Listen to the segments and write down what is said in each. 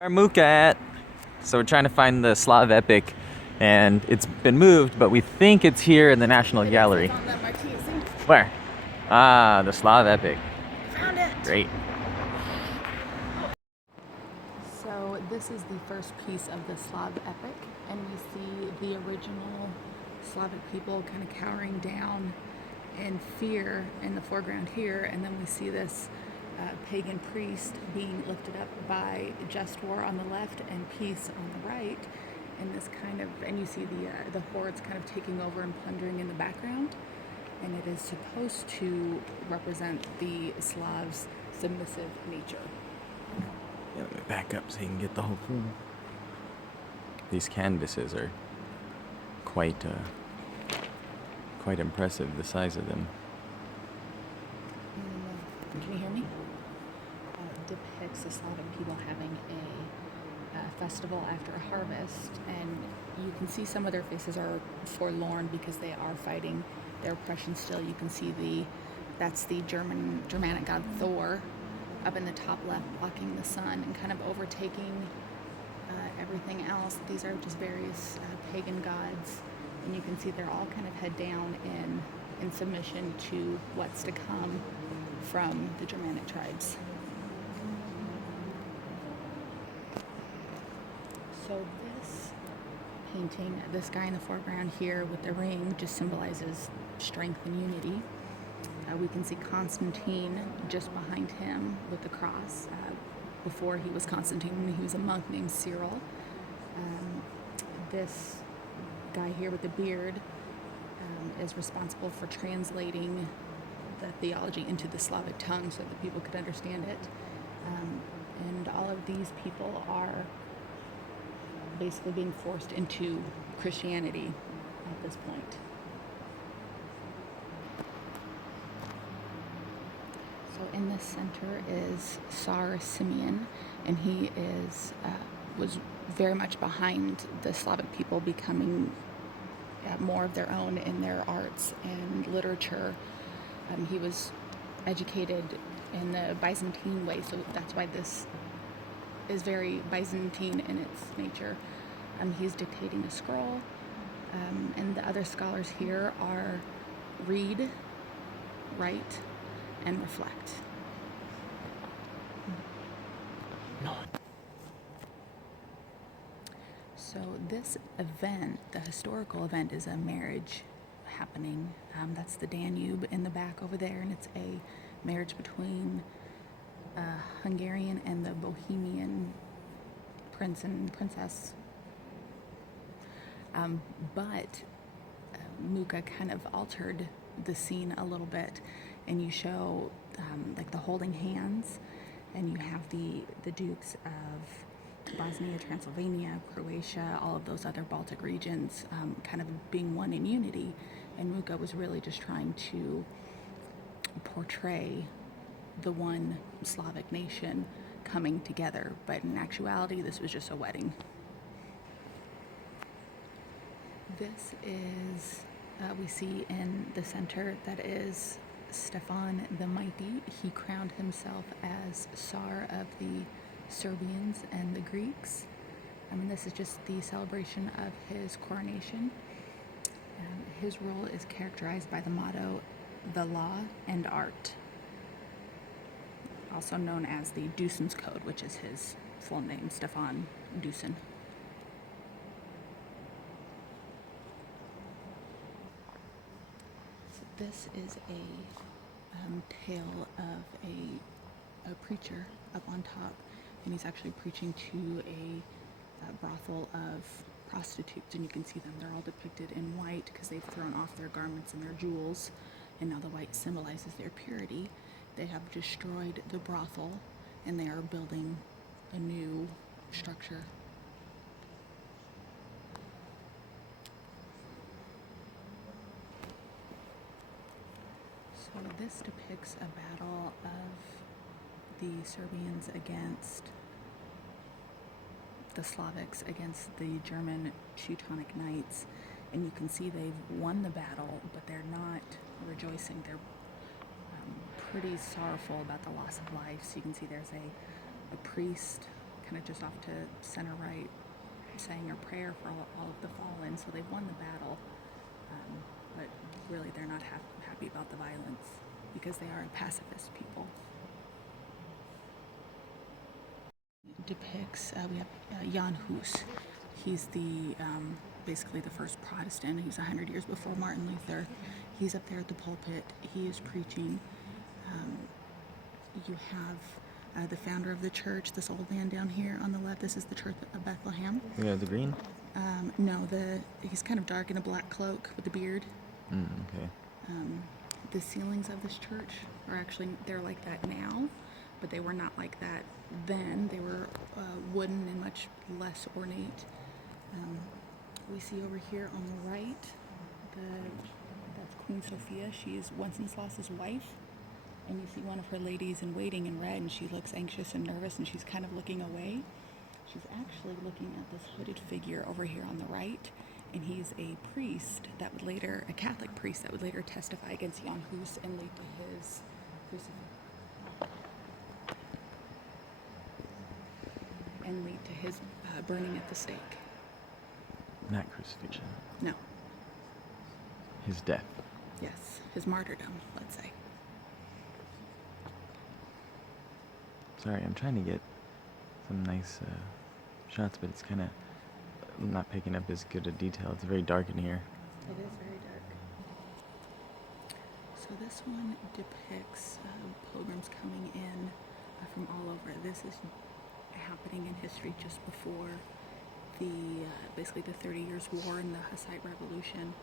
Our Muka at? So we're trying to find the Slav epic, and it's been moved, but we think it's here in the National Gallery. It's on that marquee, see? Where? Ah, the Slav epic. Found it! Great. So this is the first piece of the Slav epic, and we see the original Slavic people kind of cowering down in fear in the foreground here, and then we see this pagan priest being lifted up by just war on the left and peace on the right, and this kind of, and you see the hordes kind of taking over and plundering in the background, and it is supposed to represent the Slavs' submissive nature. Yeah, let me back up so you can get the whole thing. These canvases are quite impressive, the size of them. Can you hear me? Depicts the Slavic people having a festival after a harvest, and you can see some of their faces are forlorn because they are fighting their oppression still. You can see that's the Germanic god Thor up in the top left, blocking the sun and kind of overtaking everything else. These are just various pagan gods, and you can see they're all kind of head down in submission to what's to come from the Germanic tribes. So this painting, this guy in the foreground here with the ring, just symbolizes strength and unity. We can see Constantine just behind him with the cross. Before he was Constantine, he was a monk named Cyril. This guy here with the beard is responsible for translating the theology into the Slavic tongue so that people could understand it. And all of these people are basically being forced into Christianity at this point. So in the center is Tsar Simeon, and he was very much behind the Slavic people becoming more of their own in their arts and literature. He was educated in the Byzantine way, so that's why this is very Byzantine in its nature. He's dictating a scroll, and the other scholars here are read, write, and reflect. No. So this event, the historical event, is a marriage happening. That's the Danube in the back over there, and it's a marriage between a Hungarian and the Bohemian prince and princess. But Mucha kind of altered the scene a little bit, and you show like the holding hands, and you have the dukes of Bosnia, Transylvania, Croatia, all of those other Baltic regions kind of being one in unity, and Mucha was really just trying to portray the one Slavic nation coming together, but in actuality this was just a wedding. This is, we see in the center, that is Stefan the Mighty. He crowned himself as Tsar of the Serbians and the Greeks. This is just the celebration of his coronation. His role is characterized by the motto, the law and art, also known as the Deucen's Code, which is his full name, Stefan Deucen. So this is a tale of a preacher up on top, and he's actually preaching to a brothel of prostitutes, and you can see them. They're all depicted in white because they've thrown off their garments and their jewels, and now the white symbolizes their purity. They have destroyed the brothel, and they are building a new structure. So this depicts a battle of the Serbians against the Slavics, against the German Teutonic Knights, and you can see they've won the battle, but they're not rejoicing. They're pretty sorrowful about the loss of life. So you can see there's a priest kind of just off to center right, saying a prayer for all of the fallen. So they won the battle, but really they're not happy about the violence because they are a pacifist people. Depicts, we have Janusz. He's the basically the first Protestant. He's 100 years before Martin Luther. He's up there at the pulpit. He is preaching. You have the founder of the church, this old man down here on the left. This is the church of Bethlehem. Yeah, the green? No, he's kind of dark in a black cloak with a beard. Okay. The ceilings of this church are actually, they're like that now, but they were not like that then. They were wooden and much less ornate. We see over here on the right, that's Queen Sophia. She is Wenceslaus's wife. And you see one of her ladies in waiting in red, and she looks anxious and nervous, and she's kind of looking away. She's actually looking at this hooded figure over here on the right, and he's a priest that would later, a Catholic priest that would later testify against Janusz and lead to his crucifixion. And lead to his burning at the stake. Not crucifixion. No. His death. Yes, his martyrdom, let's say. Sorry, I'm trying to get some nice shots, but it's kind of not picking up as good a detail. It's very dark in here. It is very dark. So this one depicts pilgrims coming in from all over. This is happening in history just before the basically the 30 Years' War and the Hussite Revolution.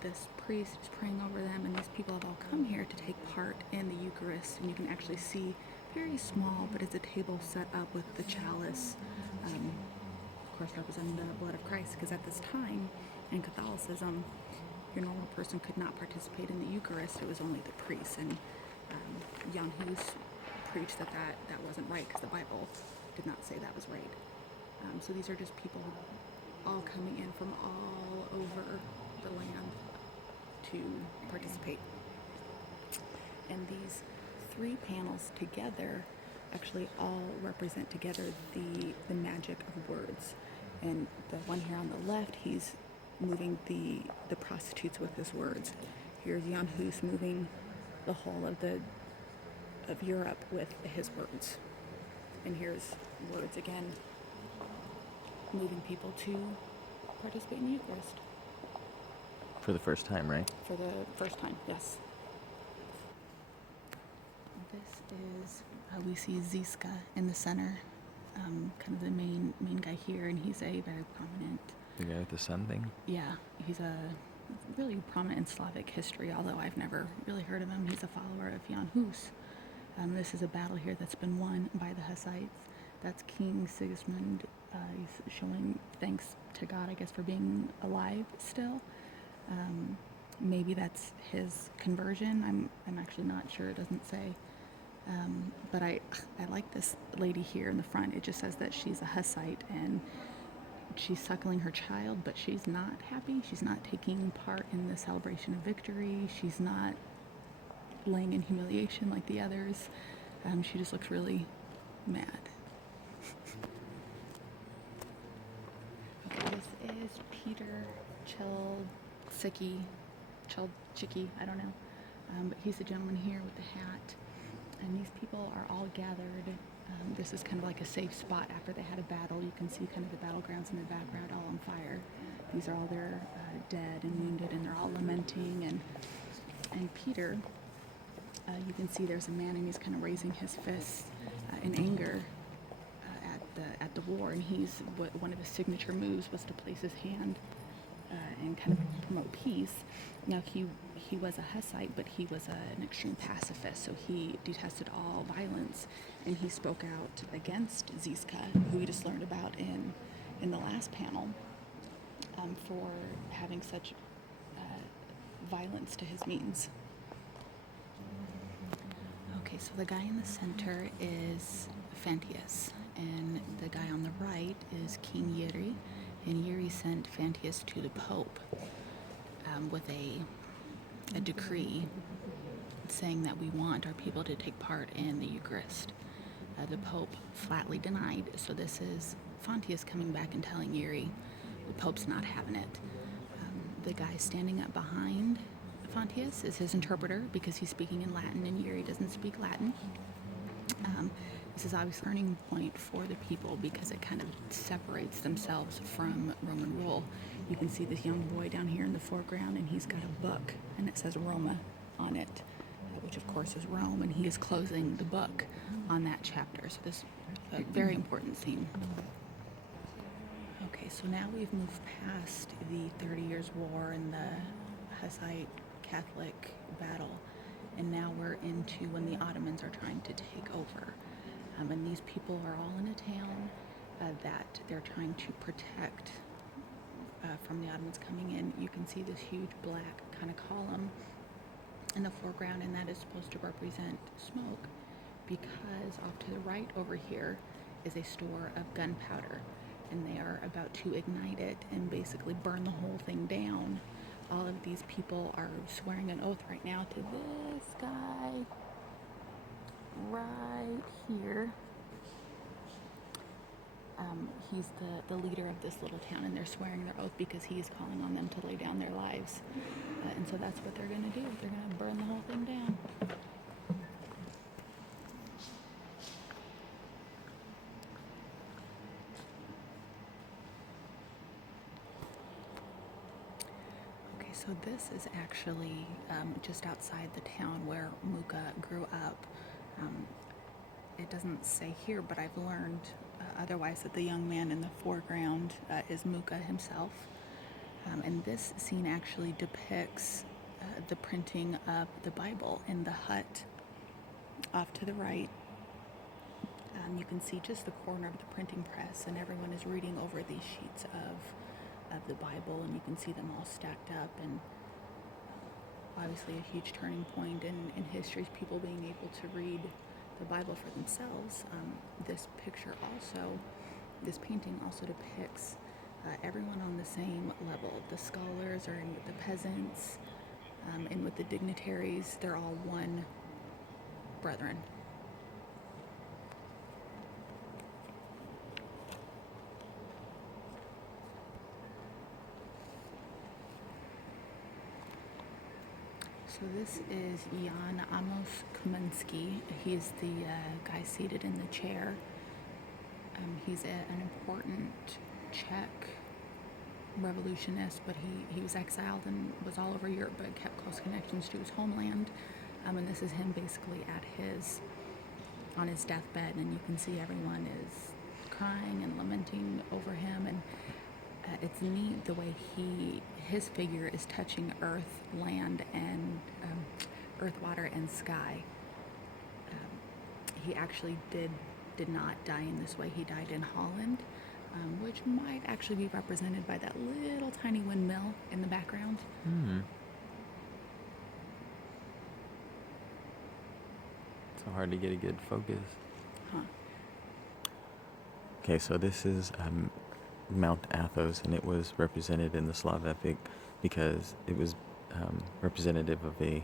This priest is praying over them, and these people have all come here to take part in the Eucharist. And you can actually see very small, but it's a table set up with the chalice, of course representing the blood of Christ, because at this time in Catholicism, your normal person could not participate in the Eucharist. It was only the priests, and Janusz preached that wasn't right because the Bible did not say that was right. So these are just people all coming in from all over the land to participate. And these three panels together actually all represent together the magic of words. And the one here on the left, he's moving the prostitutes with his words. Here's Janusz moving the whole of Europe with his words. And here's words again, moving people to participate in the Eucharist. For the first time, right? For the first time, yes. This is, we see Ziska in the center, kind of the main guy here, and he's a very prominent... The guy with the sun thing? Yeah, he's a really prominent in Slavic history, although I've never really heard of him. He's a follower of Janusz. This is a battle here that's been won by the Hussites. That's King Sigismund. He's showing thanks to God, I guess, for being alive still. Maybe that's his conversion. I'm actually not sure. It doesn't say. But I like this lady here in the front. It just says that she's a Hussite and she's suckling her child, but she's not happy. She's not taking part in the celebration of victory. She's not laying in humiliation like the others. She just looks really mad. Okay, this is Peter Chelchicki, I don't know. But he's the gentleman here with the hat. And these people are all gathered. This is kind of like a safe spot after they had a battle. You can see kind of the battlegrounds in the background all on fire. These are all their dead and wounded, and they're all lamenting. And Peter, you can see there's a man, and he's kind of raising his fists in anger at the war. And one of his signature moves was to place his hand and kind of promote peace. Now he was a Hussite, but he was an extreme pacifist, so he detested all violence, and he spoke out against Ziska, who we just learned about in the last panel, for having such violence to his means. Okay, so the guy in the center is Pontius, and the guy on the right is King Yuri, and Yuri sent Pontius to the Pope with a decree saying that we want our people to take part in the Eucharist. the Pope flatly denied. So this is Pontius coming back and telling Yuri the Pope's not having it. The guy standing up behind Pontius is his interpreter because he's speaking in Latin and Yuri doesn't speak Latin. This is obviously a turning point for the people because it kind of separates themselves from Roman rule. You can see this young boy down here in the foreground, and he's got a book, and it says Roma on it, which of course is Rome, and he is closing the book on that chapter. So this is a very important scene. Okay, so now we've moved past the 30 Years' War and the Hussite Catholic battle, and now we're into when the Ottomans are trying to take over. And these people are all in a town that they're trying to protect from the Ottomans coming in. You can see this huge black kind of column in the foreground, and that is supposed to represent smoke because off to the right over here is a store of gunpowder, and they are about to ignite it and basically burn the whole thing down. All of these people are swearing an oath right now to this guy right here. He's the leader of this little town, and they're swearing their oath because he is calling on them to lay down their lives. And so that's what they're going to do. They're going to burn the whole thing down. Okay, so this is actually just outside the town where Mucha grew up. It doesn't say here, but I've learned otherwise that the young man in the foreground is Mucha himself. And this scene actually depicts the printing of the Bible in the hut off to the right. You can see just the corner of the printing press, and everyone is reading over these sheets of the Bible, and you can see them all stacked up. And obviously a huge turning point in history is people being able to read the Bible for themselves. This painting also depicts everyone on the same level. The scholars are in with the peasants, and with the dignitaries, they're all one brethren. So this is Janusz Kaminsky. He's the guy seated in the chair. He's an important Czech revolutionist, but he was exiled and was all over Europe, but kept close connections to his homeland. And this is him basically on his deathbed, and you can see everyone is crying and lamenting over him. And it's neat the way his figure is touching earth, land, and earth, water, and sky. He actually did not die in this way. He died in Holland, which might actually be represented by that little tiny windmill in the background. Mm-hmm. So hard to get a good focus. Huh. Okay, so this is Mount Athos, and it was represented in the Slav epic because it was representative of a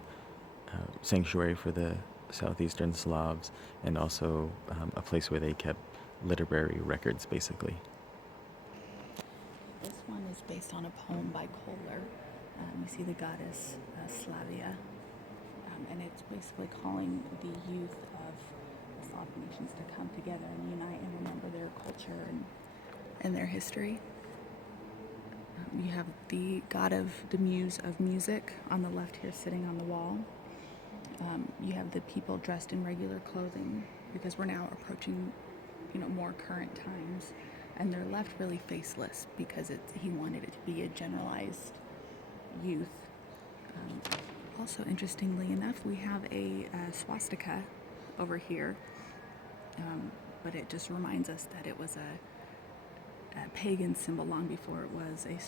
sanctuary for the southeastern Slavs, and also a place where they kept literary records, basically. This one is based on a poem by Kohler. You see the goddess Slavia, and it's basically calling the youth of the Slav nations to come together and unite and remember their culture and their history. You have the god of the muse of music on the left here sitting on the wall. You have the people dressed in regular clothing because we're now approaching, more current times, and they're left really faceless because he wanted it to be a generalized youth. Also, interestingly enough, we have a swastika over here, but it just reminds us that it was a pagan symbol long before it was a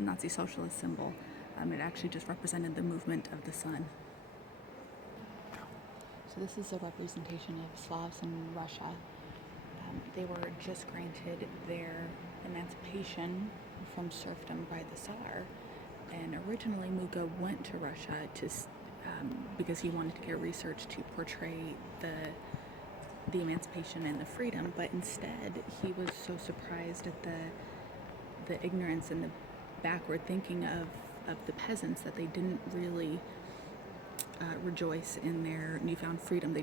Nazi socialist symbol. It actually just represented the movement of the sun. So this is a representation of Slavs in Russia. They were just granted their emancipation from serfdom by the Tsar, and originally Mucha went to Russia because he wanted to get research to portray the emancipation and the freedom, but instead he was so surprised at the ignorance and the backward thinking of the peasants that they didn't really rejoice in their newfound freedom.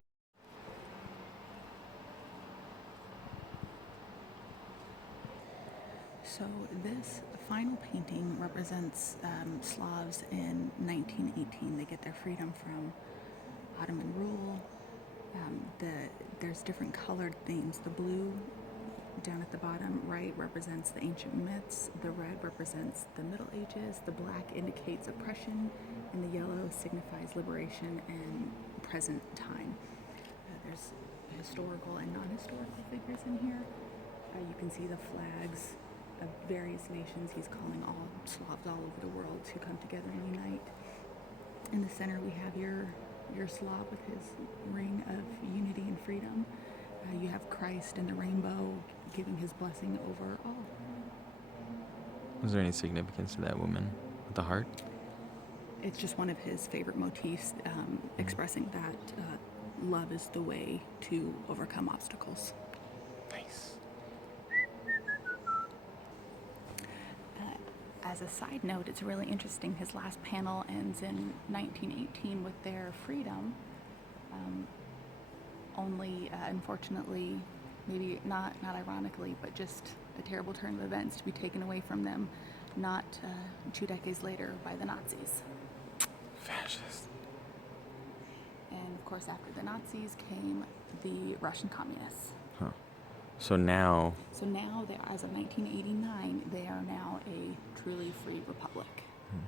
So this final painting represents Slavs in 1918. They get their freedom from Ottoman rule. There's different colored themes. The blue down at the bottom right represents the ancient myths. The red represents the Middle Ages. The black indicates oppression, and the yellow signifies liberation and present time. There's historical and non-historical figures in here. You can see the flags of various nations. He's calling all Slavs all over the world to come together and unite. In the center we have your Slav with his ring of unity and freedom. You have Christ and the rainbow giving his blessing over all. Was there any significance to that woman with the heart? It's just one of his favorite motifs, expressing that love is the way to overcome obstacles. Nice. As a side note, it's really interesting. His last panel ends in 1918 with their freedom. Only, unfortunately, maybe not ironically, but just a terrible turn of events to be taken away from them, not 2 decades later by the Nazis. Fascist. And of course, after the Nazis came the Russian communists. Huh. So now, As of 1989, they are now a truly free republic. Hmm.